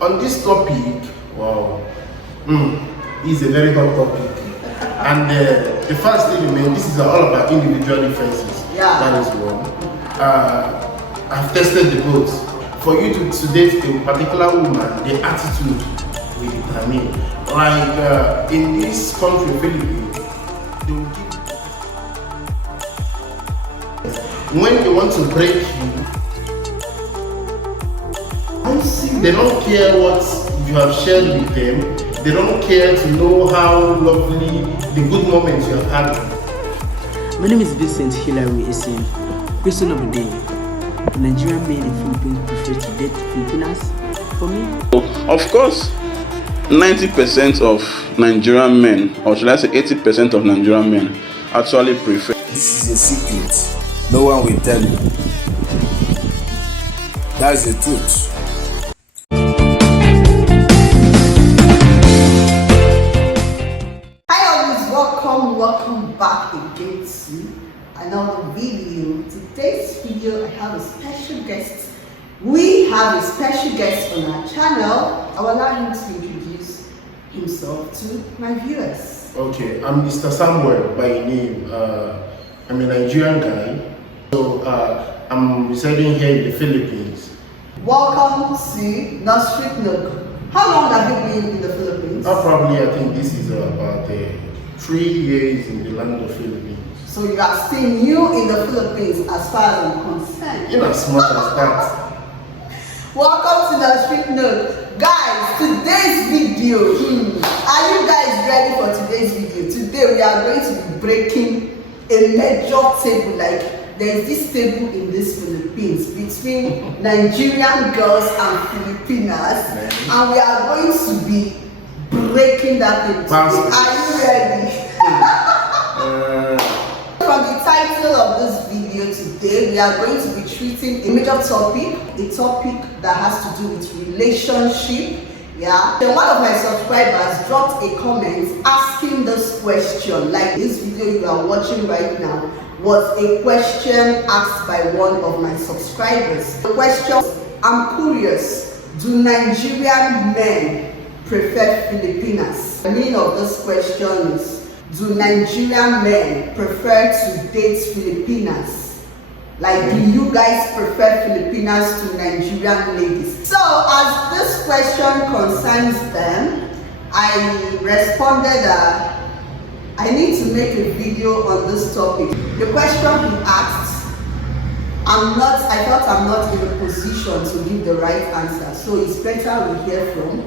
On this topic, wow, it's a very hot topic. And the first thing, this is all about individual differences. Yeah. That is one. I've tested the both. For you to date a particular woman, the attitude will determine. Like in this country, Philippines, they will give. When they want to break you, they don't care what you have shared with them. They don't care to know how lovely the good moments you have had. My name is BSN FOREIGN. Question of the day: Nigerian men in Philippines prefer to date Filipinas? For me, of course, 90% of Nigerian men, or should I say 80% of Nigerian men, actually prefer. This is a secret. No one will tell you. That's the truth. Welcome back again to another video. Today's video I have a special guest. We have a special guest on our channel. I will allow him to introduce himself to my viewers. Okay, I'm Mr. Samuel by name. I'm a Nigerian guy. So I'm residing here in the Philippines. Welcome to Street Nook. How long have you been in the Philippines? Probably, I think this is about 3 years in the land of Philippines. So you are still new in the Philippines as far as I'm concerned. In as much as that. Welcome to the Street Nook. Guys, today's video, are you guys ready for today's video? Today we are going to be breaking a major table. Like there's this table in this Philippines between Nigerian girls and Filipinas, and we are going to be breaking that thing today. Are you ready? From the title of this video today, we are going to be treating a major topic, a topic that has to do with relationship. Yeah. Then one of my subscribers dropped a comment asking this question. Like this video you are watching right now was a question asked by one of my subscribers. The question: I'm curious, do Nigerian men prefer Filipinas? The meaning of this question is, do Nigerian men prefer to date Filipinas? Like, do you guys prefer Filipinas to Nigerian ladies? So, as this question concerns them, I responded that I need to make a video on this topic. The question he asked, I felt I'm not in a position to give the right answer. So it's better we hear from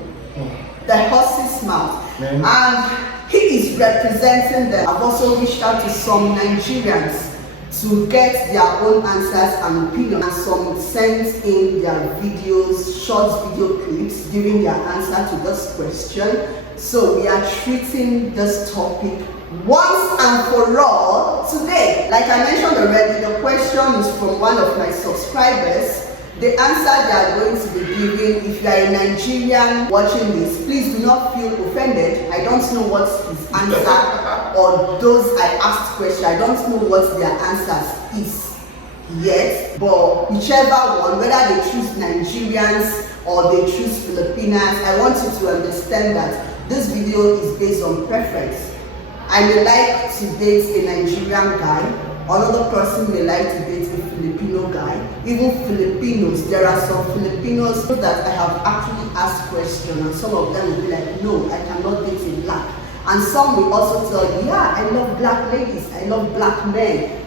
the horse's mouth. And he is representing them. I've also reached out to some Nigerians to get their own answers and opinions, and some sent in their videos, short video clips giving their answer to this question. So we are treating this topic once and for all today. Like I mentioned already, the question is from one of my subscribers. The answer they are going to be giving, if you are a Nigerian watching this, please do not feel offended. I don't know what his answer or those I asked questions, I don't know what their answers is yet. But whichever one, whether they choose Nigerians or they choose Filipinas, I want you to understand that this video is based on preference. I may like to date a Nigerian guy. Another person may like to date a Filipino guy. Even Filipinos, there are some Filipinos that I have actually asked questions, and some of them will be like, no, I cannot date a black. And some will also tell you, yeah, I love black ladies, I love black men.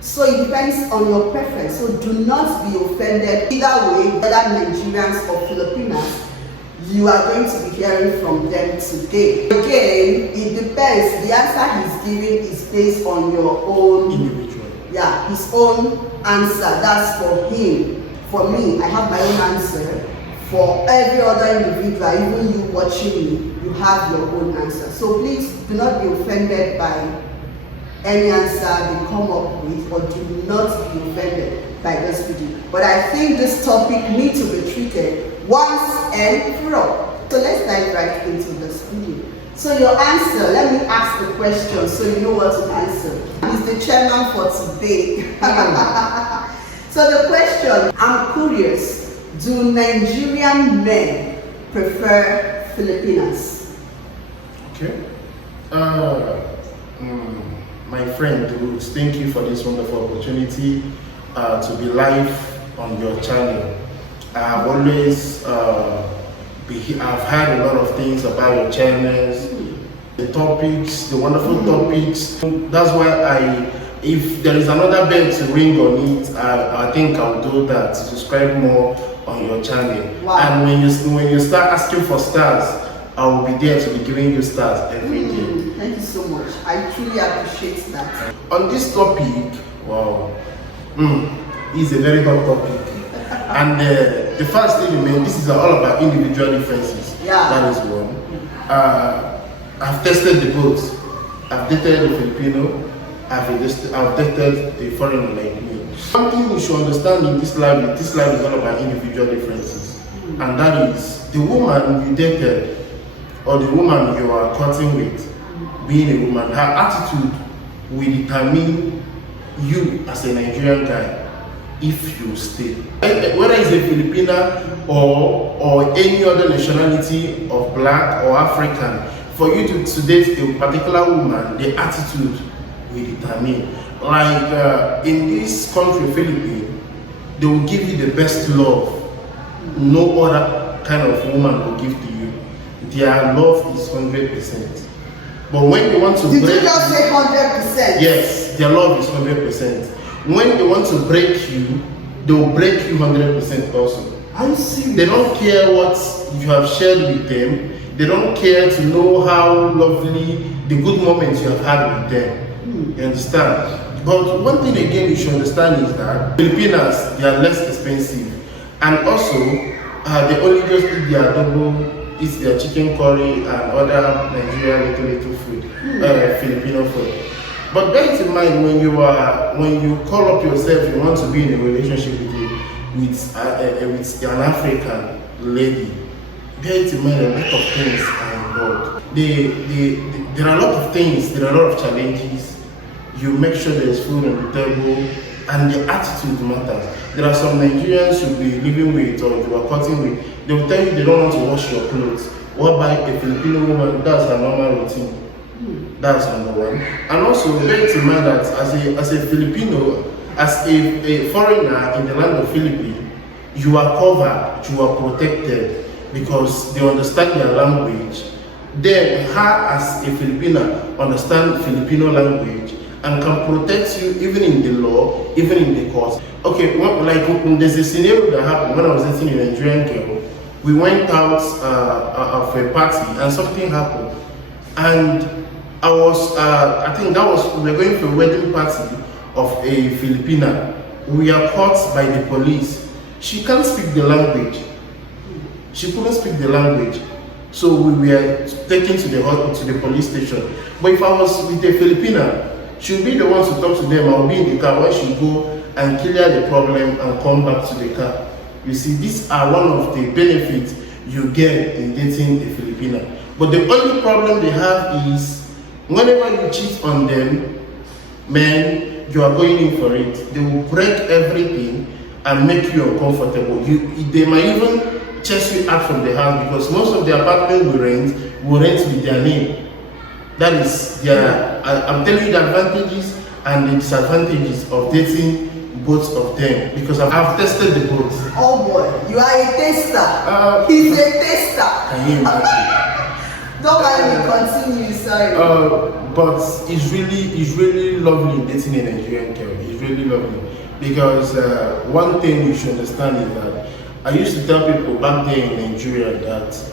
So it depends on your preference. So do not be offended either way, whether Nigerians or Filipinas. You are going to be hearing from them today. Again, it depends. The answer he's giving is based on your own individual. Yeah, his own answer. That's for him. For me, I have my own answer. For every other individual, even you watching me, you have your own answer. So please do not be offended by any answer they come up with, or do not be offended by this video. But I think this topic needs to be treated once and for all. So let's dive right into this video. So your answer, let me ask the question so you know what to answer. He's the chairman for today. So the question, I'm curious, do Nigerian men prefer Filipinas? Okay. My friend, Ruth, thank you for this wonderful opportunity to be live on your channel. I've always I've heard a lot of things about your channels, the topics, the wonderful topics. That's why if there is another bell to ring on it, I think I'll do that, to subscribe more on your channel. Wow. And when you start asking for stars, I will be there to be giving you stars every day. Thank you so much. I truly appreciate that. On this topic, wow, it's a very hot topic. And the first thing you mean, this is all about individual differences. Yeah. That is one. I've tested the both. I've dated a Filipino. I've dated a foreigner like me. Something you should understand in this life is all about individual differences. And that is the woman you dated or the woman you are courting with, being a woman, her attitude will determine you as a Nigerian guy if you stay. Whether it's a Filipina or any other nationality of black or African, for you to date a particular woman, the attitude will determine. Like in this country, Philippines, they will give you the best love. No other kind of woman will give to you. Their love is 100%. But when they want to Did break you just say 100%? Yes, their love is 100%. When they want to break you, they will break you 100% also. Are you serious? They don't care what you have shared with them. They don't care to know how lovely the good moments you have had with them. You understand? But one thing again you should understand is that Filipinas, they are less expensive. And also, they only just eat their adobo, eat their chicken curry and other Nigerian little food, Filipino food. But bear it in mind, when you call up yourself, you want to be in a relationship with an African lady, bear it in mind, a lot of things are involved. There are a lot of things, there are a lot of challenges. You make sure there is food on the table, and the attitude matters. There are some Nigerians you'll be living with or you are cutting with, they will tell you they don't want to wash your clothes. What about a Filipino woman? That's her normal routine. That's number one. And also bear in mind that as a Filipino, as a foreigner in the land of Philippines, you are covered, you are protected because they understand their language. Then her as a Filipina understand Filipino language and can protect you even in the law, even in the court. Okay, there's a scenario that happened when I was dating a Nigerian girl. We went out of a party and something happened. And I think we were going for a wedding party of a Filipina. We are caught by the police. She can't speak the language. She couldn't speak the language. So we were taken to the police station. But if I was with a Filipina, she'll be the one to talk to them. I'll be in the car. Where she'll go and clear the problem and come back to the car. You see, these are one of the benefits you get in dating a Filipina. But the only problem they have is whenever you cheat on them, man, you are going in for it. They will break everything and make you uncomfortable. They might even chase you out from the house because most of the apartment we rent with their name. That is I'm telling you the advantages and the disadvantages of dating both of them because I've tested the both. Oh boy, you are a tester. He's a tester. Can you imagine? Don't mind me, continue, sorry. But it's really lovely dating a Nigerian girl. It's really lovely because one thing you should understand is that I used to tell people back there in Nigeria that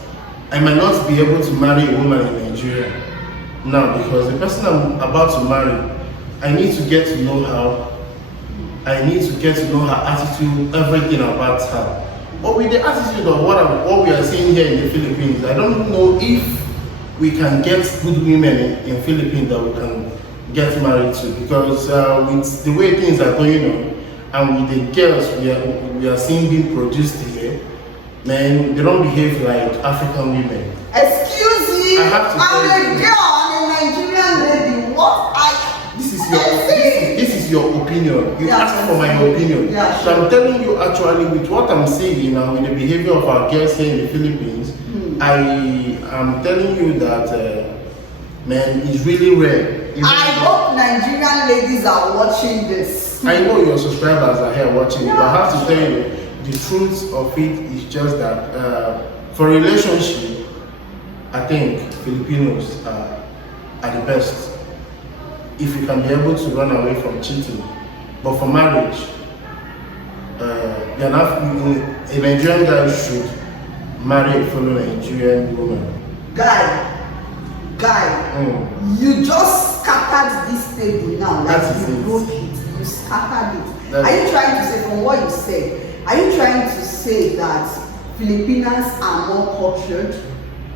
I might not be able to marry a woman in Nigeria now because the person I'm about to marry, I need to get to know her. I need to get to know her attitude, everything about her. But with the attitude of what we are seeing here in the Philippines, I don't know if we can get good women in Philippines that we can get married to because with the way things are going on and with the girls we are seeing being produced here, man, they don't behave like African women. Excuse me, I have to I'm a girl, I'm a Nigerian lady. What? This is is your opinion. You Yeah, ask for my opinion. Yeah, So sure. I'm telling you, actually, with what I'm seeing now, with the behavior of our girls here in the Philippines, I am telling you that, man, it's really rare. I hope Nigerian ladies are watching this. I know your subscribers are here watching, Yeah, but I have to sure. tell you, the truth of it is just that for relationship, I think Filipinos are the best. If you can be able to run away from cheating, but for marriage, a Nigerian guy should marry a fellow Nigerian woman. Guy, you just scattered this table now. Like That is you it. broke it. You scattered it. That Are is you trying to say, from what you said, are you trying to say that Filipinas are more cultured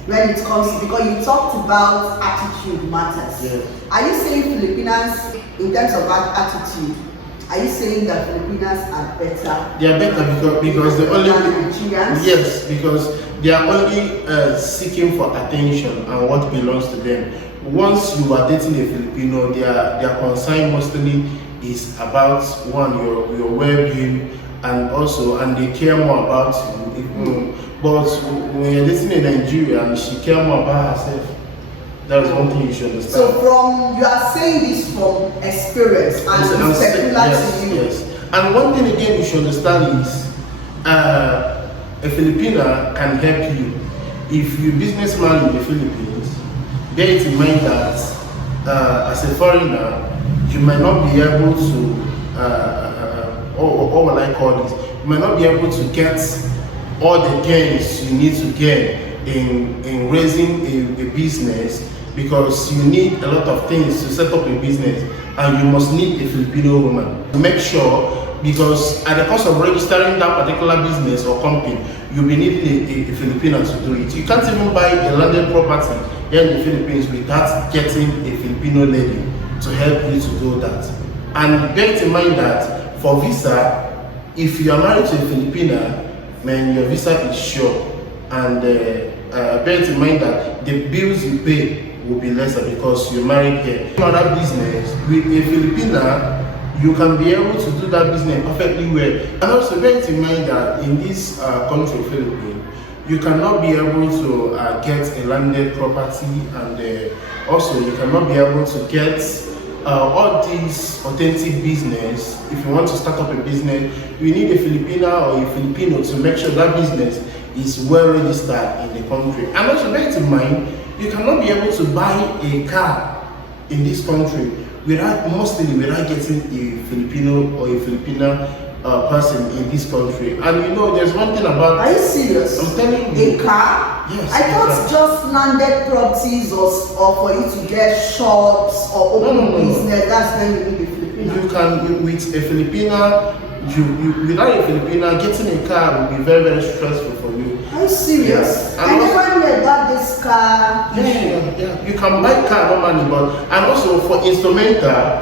when it comes to, because you talked about attitude matters. Yeah. Are you saying Filipinas, in terms of that attitude, are you saying that Filipinas are better? They are better because they only Nigerians? yes, because they are only seeking for attention and what belongs to them. Once you are dating a Filipino, their concern mostly is about one, your well-being, and they care more about you. But when you're dating a Nigerian, she cares more about herself. That is one thing you should understand. So you are saying this from experience and it's secular to you. Yes. And one thing again you should understand is a Filipina can help you. If you're a businessman in the Philippines, bear it in mind that as a foreigner, you might not be able to, what will I call this? You might not be able to get all the gains you need to get in raising a business, because you need a lot of things to set up a business, and you must need a Filipino woman. Make sure, because at the cost of registering that particular business or company, you'll be needing a Filipino to do it. You can't even buy a landed property here in the Philippines without getting a Filipino lady to help you to do that. And bear in mind that for visa, if you are married to a Filipina, man, your visa is sure. And bear in mind that the bills you pay will be lesser because you're married here. Another business with a Filipina, you can be able to do that business perfectly well. And also bear in mind that in this country, Philippines, you cannot be able to get a landed property, and also you cannot be able to get all these authentic business. If you want to start up a business, you need a Filipina or a Filipino to make sure that business is well registered in the country. And also bear in mind, you cannot be able to buy a car in this country without getting a Filipino or a Filipina person in this country. And you know, there's one thing about... Are you serious? I'm telling you. A car? Yes. I thought just landed properties or for you to get shops or open business, that's when you need a Filipino. You can, with a Filipina, without a Filipina, getting a car will be very, very stressful for you. Are you serious? Yes. I never knew about this car. Yeah. You can buy car normally, but and also for instrumental,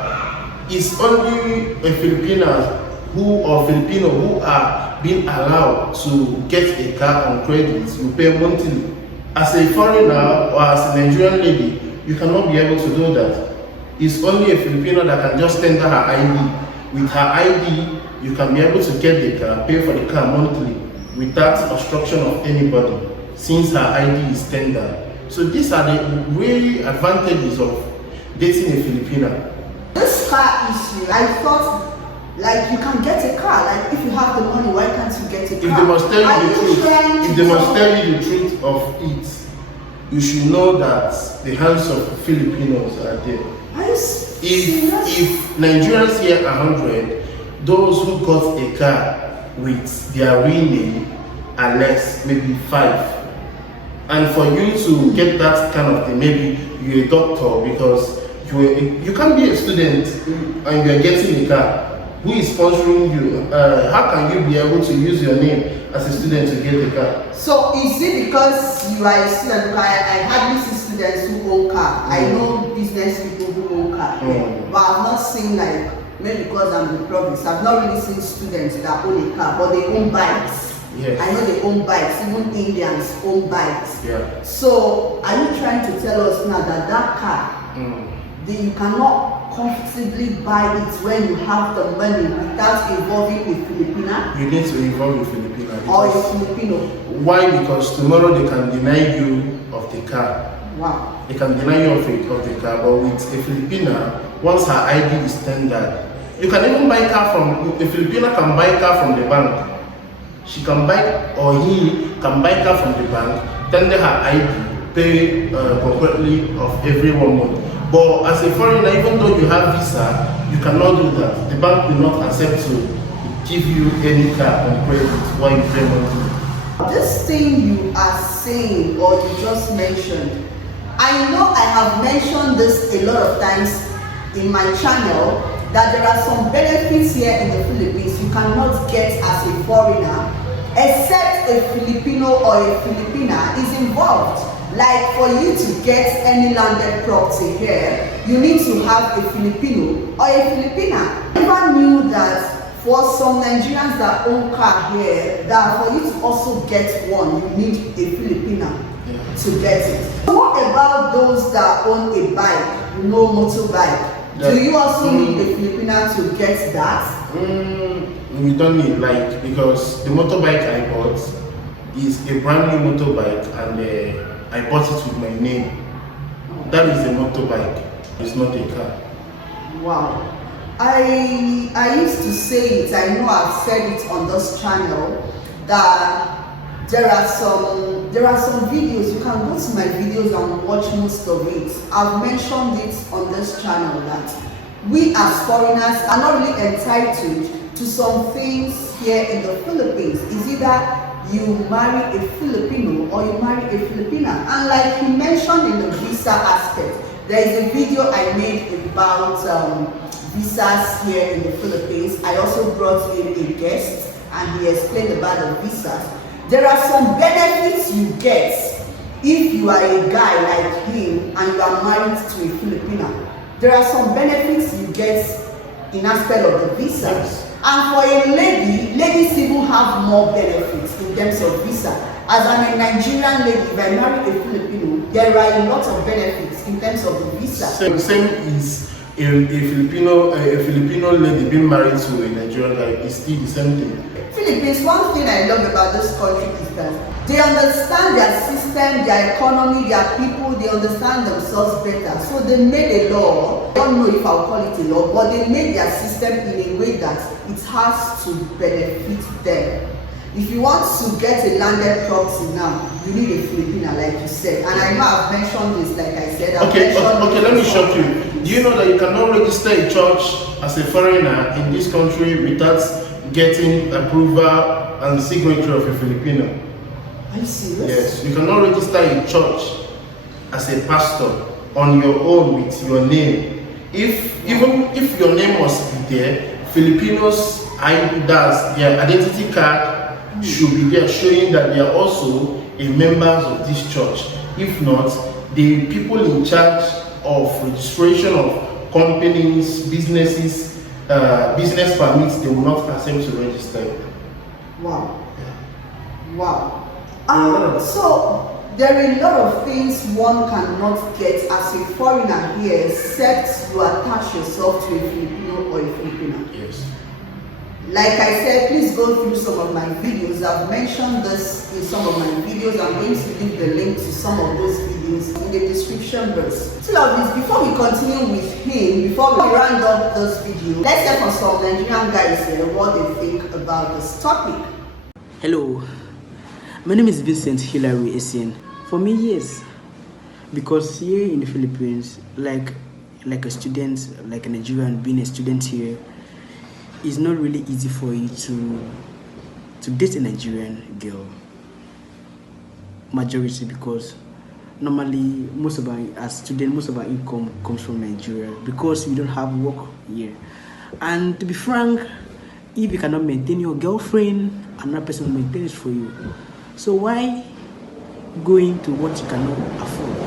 it's only a Filipino who are being allowed to get a car on credit. You pay monthly. As a foreigner or as a Nigerian lady, you cannot be able to do that. It's only a Filipino that can just tender her ID. With her ID, you can be able to get the car, pay for the car monthly without obstruction of anybody, since her ID is tender. So these are the really advantages of dating a Filipina. This car issue, I thought like you can get a car. Like if you have the money, why can't you get a car? If they must tell Are you the truth, trying if to they must tell- tell you the truth of it, you should know that the hands of Filipinos are there. Are you serious? If Nigerians here are 100, those who got a car with their real name are less, maybe 5. And for you to get that kind of thing, maybe you're a doctor because you can't be a student and you're getting a car. Who is sponsoring you? How can you be able to use your name as a student to get a car? So is it because you are a student? Because I hardly see students who own car. I know business people who own car, but I've not seen, like, maybe because I'm in the province, I've not really seen students that own a car, but they own bikes. Yes. I know they own bikes. Even Indians own bikes. Yeah. So are you trying to tell us now that car you cannot comfortably buy it when you have the money without involving a Filipina. You need to involve a Filipina. Or a Filipino. Why? Because tomorrow they can deny you of the car. Wow. They can deny you of the car, but with a Filipina, once her ID is tendered, you can even buy car from, a Filipina can buy car from the bank. She can buy, or he can buy car from the bank, tender her ID, pay completely of every 1 month. But as a foreigner, even though you have visa, you cannot do that. The bank will not accept to give you any car on credit while you pay monthly. This thing you are saying, or you just mentioned, I know I have mentioned this a lot of times in my channel, that there are some benefits here in the Philippines you cannot get as a foreigner, except a Filipino or a Filipina is involved. Like for you to get any landed property here, you need to have a Filipino or a Filipina. I never knew that for some Nigerians that own car here, that for you to also get one, you need a Filipina to get it. What about those that own a bike, motorbike? Do you also need a Filipina to get that? We don't need, like, because the motorbike I bought is a brand new motorbike, and I bought it with my name. That is a motorbike. It's not a car. Wow. I used to say it, I know I've said it on this channel, that there are some videos, you can go to my videos and watch most of it. I've mentioned it on this channel that we as foreigners are not really entitled to some things here in the Philippines. It's either you marry a Filipino or you marry a Filipina. And like he mentioned in the visa aspect, there is a video I made about visas here in the Philippines. I also brought in a guest and he explained about the visas. There are some benefits you get if you are a guy like him and you are married to a Filipina. There are some benefits you get in aspect of the visa. Yes. And for a lady, ladies even have more benefits in terms of visa. As I'm a Nigerian lady, if I marry a Filipino, there are a lot of benefits in terms of the visa. Same is a Filipino lady being married to a Nigerian guy is still the same thing. Philippines, one thing I love about this country is that they understand their system, their economy, their people, they understand themselves better. So they made a law, I don't know if I'll call it a law, but they made their system in a way that it has to benefit them. If you want to get a landed property now, you need a Filipina, like you said. And I know I've mentioned this, like I said. Okay, let me shock you. Do you know that you cannot register a church as a foreigner in this country without getting approval and signature of a Filipino? Are you serious? Yes, you cannot register a church as a pastor on your own with your name. Even if your name must be there, Filipinos, their identity card should be there showing that they are also a members of this church. If not, the people in charge of registration of companies, businesses, business permits, they will not accept to register. Wow. Wow. So there are a lot of things one cannot get as a foreigner here, except you attach yourself to a Filipino or a Filipina. Yes. Like I said, please go through some of my videos. I've mentioned this in some of my videos. I'm going to leave the link to some of those videos in the description box. Still of this, before we continue with him, before we round up this video, let's hear from some Nigerian guys here what they think about this topic. Hello, my name is Vincent Hilary Essien. For me, yes, because here in the Philippines, like a student, like a Nigerian being a student here, it's not really easy for you to date a Nigerian girl. Majority, because normally most of our income comes from Nigeria because we don't have work here. And to be frank, if you cannot maintain your girlfriend, another person will maintain it for you. So why going to what you cannot afford?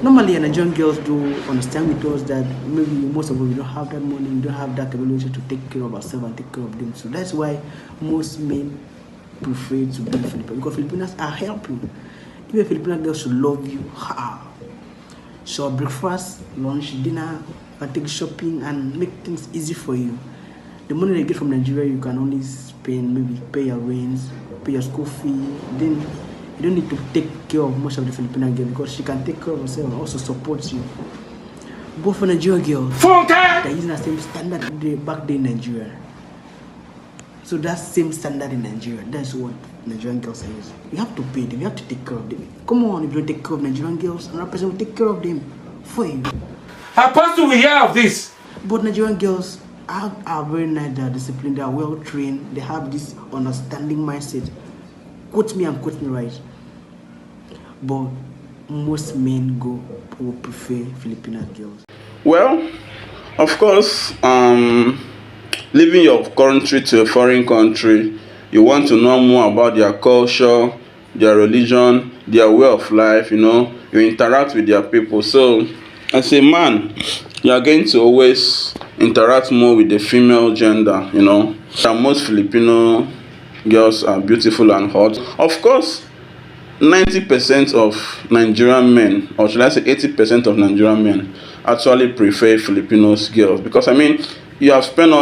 Normally, Nigerian girls do understand with us that maybe most of us, we don't have that money, we don't have that ability to take care of ourselves and take care of them. So that's why most men prefer to be Filipino, because Filipinas are helping. Even Filipino girls should love you, So breakfast, lunch, dinner, can take shopping and make things easy for you. The money they get from Nigeria, you can only spend, maybe pay your rent, pay your school fee. Then you don't need to take care of most of the Filipino girl because she can take care of herself and also support you. But for Nigerian girls, they're using the same standard back then in Nigeria. So that same standard in Nigeria, that's what Nigerian girls are using. You have to pay them, you have to take care of them. Come on, if you don't take care of Nigerian girls, another person will take care of them for you. How possible we hear of this? But Nigerian girls are very nice, they are disciplined, they are well trained, they have this understanding mindset. Quote me and quote me right. But most men will prefer Filipino girls. Well, of course, leaving your country to a foreign country, you want to know more about their culture, their religion, their way of life, you interact with their people. So as a man, you are going to always interact more with the female gender, And most Filipino girls are beautiful and hot. Of course, 90% of Nigerian men, or should I say 80% of Nigerian men, actually prefer Filipino girls. Because you have spent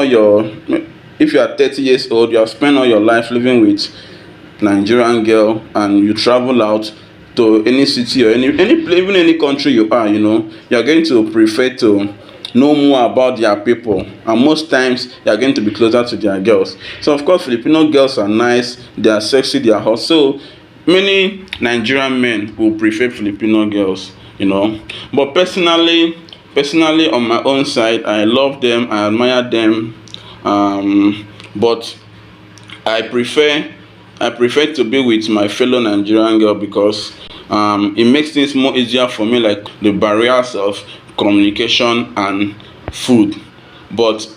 if you are 30 years old, you have spent all your life living with Nigerian girl, and you travel out to any city or any even any country you are, you are going to prefer to know more about their people, and most times you are going to be closer to their girls. So of course, Filipino girls are nice, they are sexy, they are hot. So many Nigerian men will prefer Filipino girls, But personally, on my own side, I love them, I admire them, but I prefer to be with my fellow Nigerian girl because it makes things more easier for me, like the barriers of communication and food. But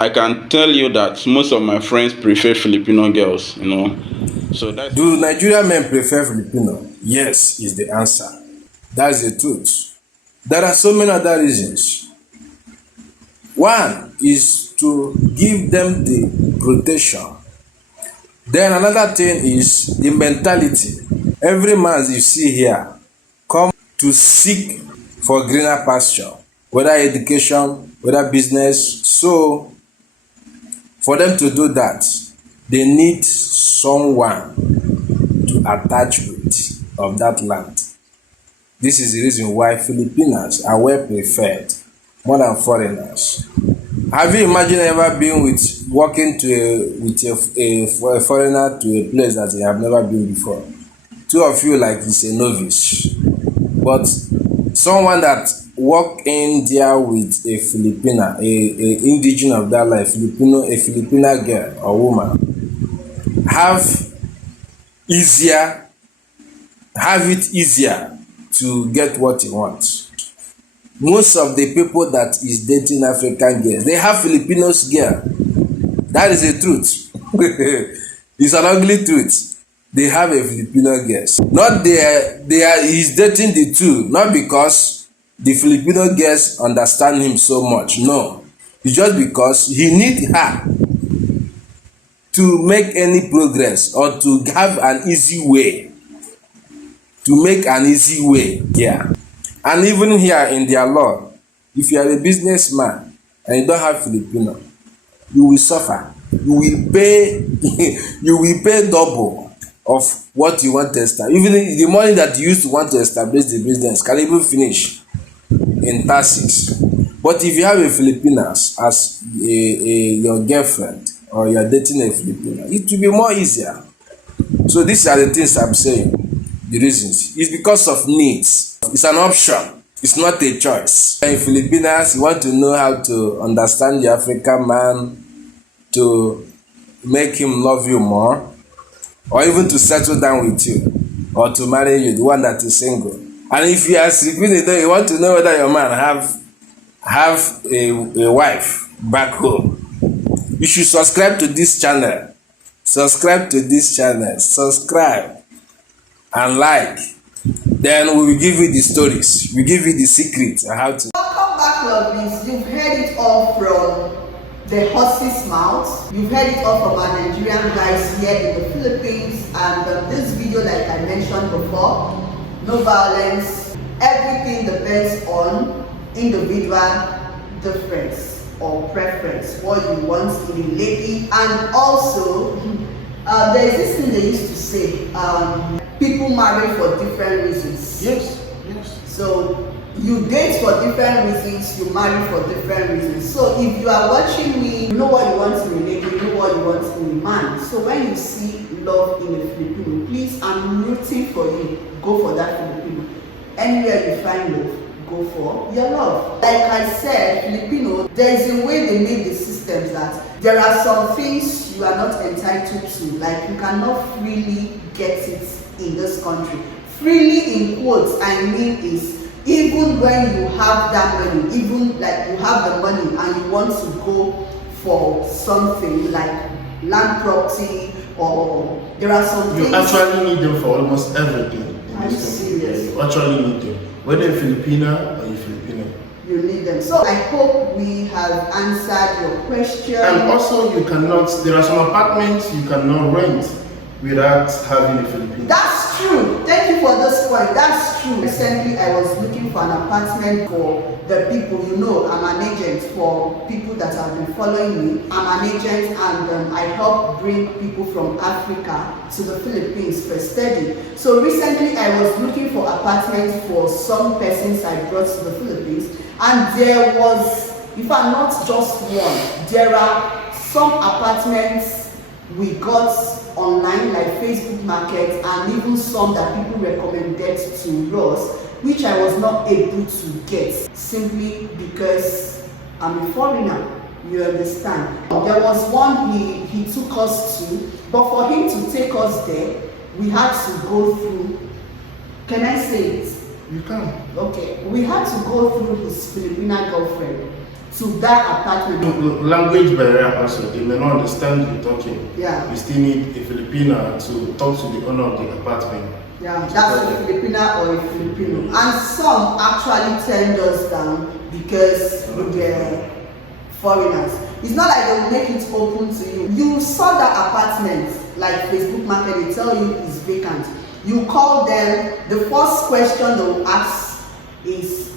I can tell you that most of my friends prefer Filipino girls, So that's... Do Nigerian men prefer Filipino? Yes, is the answer. That's the truth. There are so many other reasons. One is to give them the protection. Then another thing is the mentality. Every man you see here come to seek for greener pasture, whether education, whether business. So for them to do that, they need someone to attach with of that land. This is the reason why Filipinas are well preferred more than foreigners. Have you imagined ever been walking with a foreigner to a place that you have never been before? Two of you like it's a novice, but someone that walk in there with a Filipina, a indigenous of that life, a Filipina girl or woman, have it easier to get what you want. Most of the people that is dating African girls, they have Filipinos girl. That is the truth. It's an ugly truth. They have a Filipino girl. He's dating the two, not because the Filipino girls understand him so much. No. It's just because he need her to make any progress or to have an easy way. To make an easy way. Yeah. And even here in their law, if you are a businessman and you don't have Filipino, you will suffer. You will pay double of what you want to establish. Even the money that you used to want to establish the business can even finish in taxes. But if you have a Filipinas as your girlfriend or you are dating a Filipina, it will be more easier. So these are the things I'm saying. The reasons. It's because of needs. It's an option. It's not a choice. In Filipinas, you want to know how to understand the African man, to make him love you more, or even to settle down with you, or to marry you, the one that is single. And if you are Filipino, you want to know whether your man have a wife back home, you should subscribe to this channel. Subscribe to this channel. Subscribe and like. Then we will give you the stories. We give you the secrets on how to. Welcome back, lovelies. You've heard it all from the horse's mouth. You've heard it all from our Nigerian guys here in the Philippines. And this video, like I mentioned before, no violence, everything depends on individual difference or preference, what you want in a lady. And also there's this thing they used to say, people marry for different reasons. Yes. So you date for different reasons, you marry for different reasons. So if you are watching me, you know what you want in a lady, you know what you want in a man. So when you see love in a Filipino, please, I'm rooting for you. Go for that Filipino. Anywhere you find love, go for your love. Like I said, Filipino, there is a way they make the systems that there are some things you are not entitled to. Like you cannot freely get it in this country. Freely in quotes, I mean is even when you have that money, even like you have the money and you want to go for something like land property, or there are some You things. actually need them for almost everything. Are you serious? You actually need them. Whether you're Filipina or you're Filipino. You need them. So I hope we have answered your question. And also there are some apartments you cannot rent without having a Filipino. That's true. Thank you for this point. That's true. Recently, I was looking for an apartment for the people. You know, I'm an agent for people that have been following me. I'm an agent, and I help bring people from Africa to the Philippines for study. So recently, I was looking for apartments for some persons I brought to the Philippines, and there was, in fact, not just one. There are some apartments we got online, like Facebook Market, and even some that people recommended to us, which I was not able to get simply because I'm a foreigner. You understand? There was one he took us to, but for him to take us there, we had to go through. Can I say it? You can. Okay, we had to go through his Filipina girlfriend to that apartment. Language barrier also, they may not understand you talking. Yeah. You still need a Filipina to talk to the owner of the apartment. Yeah, that's a Filipina or a Filipino. And some actually turned us down because we were foreigners. It's not like they will make it open to you. You saw that apartment, like Facebook Market, they tell you it's vacant. You call them, the first question they will ask is,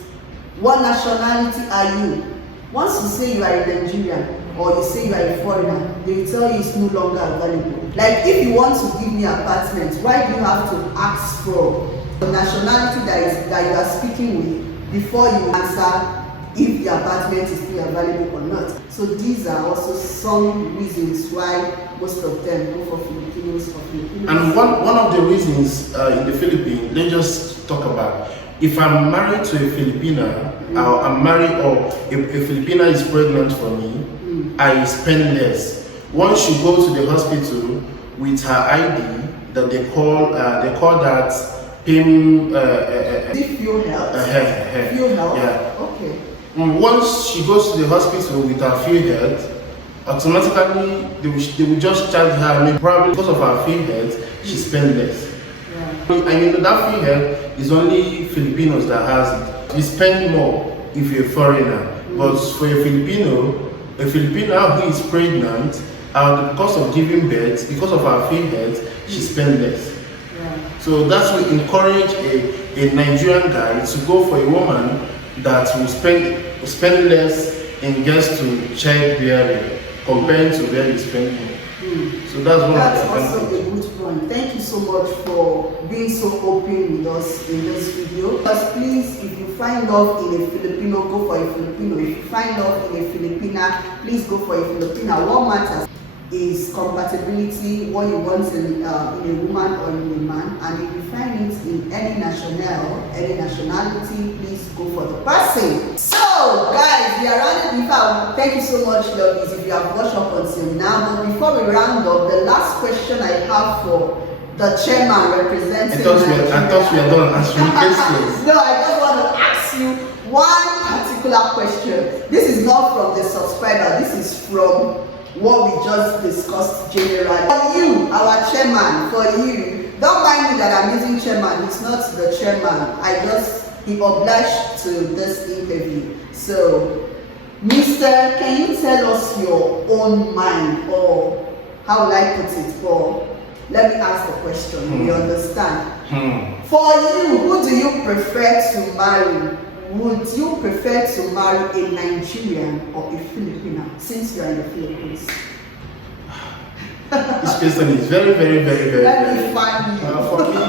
what nationality are you? Once you say you are a Nigerian or you say you are a foreigner, they will tell you it's no longer available. Like if you want to give me apartment, why do you have to ask for the nationality that you are speaking with before you answer if the apartment is still available or not? So these are also some reasons why most of them go for Filipinos or Filipinos. And one of the reasons in the Philippines, let's just talk about, if I'm married to a Filipina, or I'm married, or a Filipina is pregnant for me, I spend less. Once you go to the hospital with her ID, that they call that PIM. Fuel health. Fuel health. Yeah. Okay. Once she goes to the hospital with her field health, automatically they will just charge her. I mean, probably because of her field health, she spends less. Yeah. I mean, that field health is only Filipinos that has it. You spend more if you're a foreigner, but for a Filipina who is pregnant, because of giving birth, because of her field health, she spends less. Yeah. So that's what encourage a Nigerian guy to go for a woman that will spend less and gets to childbearing compared to where you spend more. So that's one That's of the also a advantages. good point. Thank you so much for being so open with us in this video. But please, if you find love in a Filipino, go for a Filipino. If you find love in a Filipina, please go for a Filipina. What matters is compatibility, what you want in a woman or in a man. And if you find it in any nationality, please go for the person. So guys, we are rounding before. Thank you so much, lovies, if you have watched up until now. But before we round up, the last question I have for the chairman representing I thought we were done answering questions. No, I just want to ask you one particular question. This is not from the subscriber, this is from what we just discussed generally. For you, our chairman, for you, don't mind me that I'm using chairman, he's not the chairman. He obliged to this interview. So, Mr. Can you tell us your own mind, or how will I put it, or let me ask the question, you understand? For you, who do you prefer to marry? Would you prefer to marry a Nigerian or a Filipino since you are in the Philippines? This question is very, very, very, very. Let me find you. For me,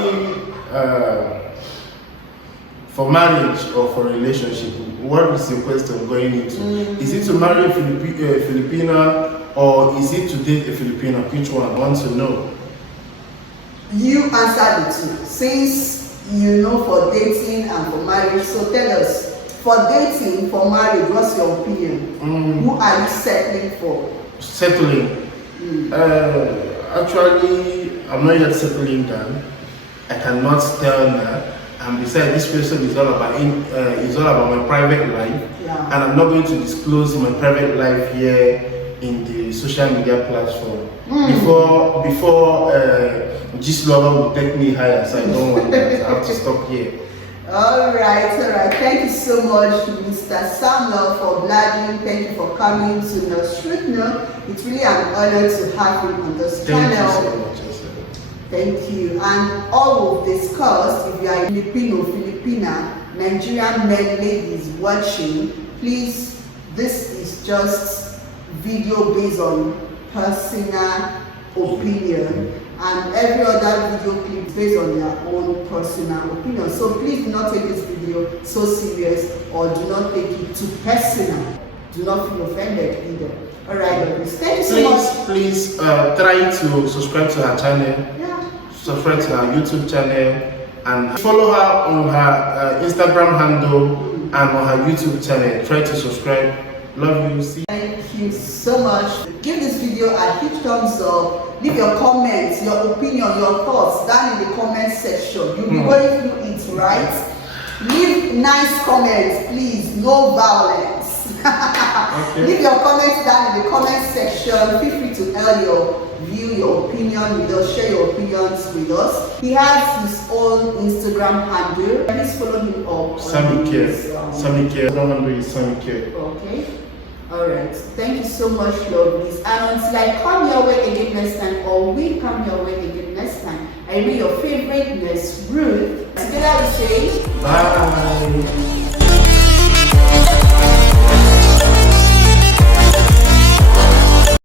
for marriage or for relationship, what is your question going into? Is it to marry a Filipina or is it to date a Filipino? Which one? I want to know. You answered the two. Since you know for dating and for marriage, so tell us, for dating, for marriage, what's your opinion? Who are you settling for? Settling. Actually, I'm not yet settling down. I cannot tell now. And besides, this question is all about my private life, and I'm not going to disclose my private life here in the social media platform. Before this lover will take me higher, so I don't want that. I have to stop here. All right. Thank you so much, Mr. Samuel, for blogging. Thank you for coming to Nostrudno. It's really an honor to have you on this channel. Thank you so much. Thank you. And all we've discussed, if you are Filipino, Filipina, Nigerian men, ladies watching, please, this is just video based on personal opinion, and every other video clip based on their own personal opinion. So please do not take this video so serious or do not take it too personal. Do not feel offended either. Alright, thank you so much. Please try to subscribe to our channel. Subscribe to our YouTube channel and follow her on her Instagram handle and on her YouTube channel. Try to subscribe. Love you. See you. Thank you so much. Give this video a huge thumbs up. Leave your comments, your opinion, your thoughts down in the comment section. You'll be going through it, right? Leave nice comments, please. No violence. Okay. Leave your comments down in the comment section. Feel free to air your view, your opinion with us, share your opinions with us. He has his own Instagram handle. Please follow him up. Sammy Care. Sammy Care. Sammy Care. Okay. Alright. Thank you so much, lovelies. And until I come your way again next time, or we come your way again next time, I read your favorite Miss Ruth. Together we say bye.